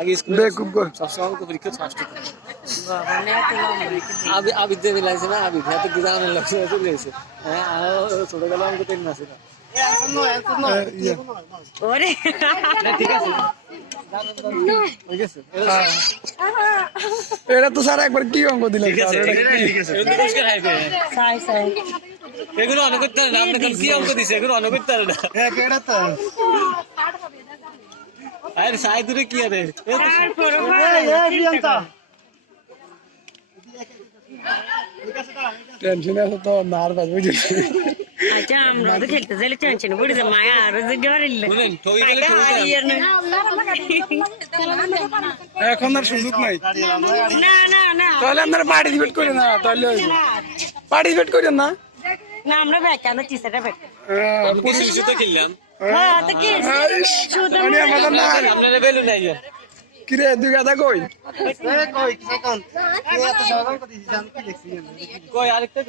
আগে স্কুলে সবসময় অঙ্ক পরীক্ষা ফার্স্ট হতো। আবিদ লাগছে না, আবিদ হয়তো গ্রামের লোক চলে এসে। হ্যাঁ, ছোট গেল অঙ্ক 3 মাসে না। এটা তো স্যার একবার কি অঙ্ক দিলেন? এগুলো অনেক করতে পারে না, আপনাকে কি অঙ্ক দিছে এগুলো অনেক করতে পারে না। আরে সাই দূরে কি আরে টেনশন আছে তো নার্ভাস বুঝেছি। আচ্ছা আমরা তো খেলতে চাইলে টেনশন পড়ে যায় মায়া আর শুনেন ঠই গেলে এখন আর সুযোগ নাই। না না না তাহলে আপনারা পার্টিসিপেট করেন না, তাহলে পার্টিসিপেট করেন না। না আমরা ব্যাক আমরা টিচারটা ব্যাক আমি কিছু শুধু খেললাম। হ্যাঁ তো কি শুধু আপনারা বেলু নাই কিরে দুই গাদা কই? কই আরেকটা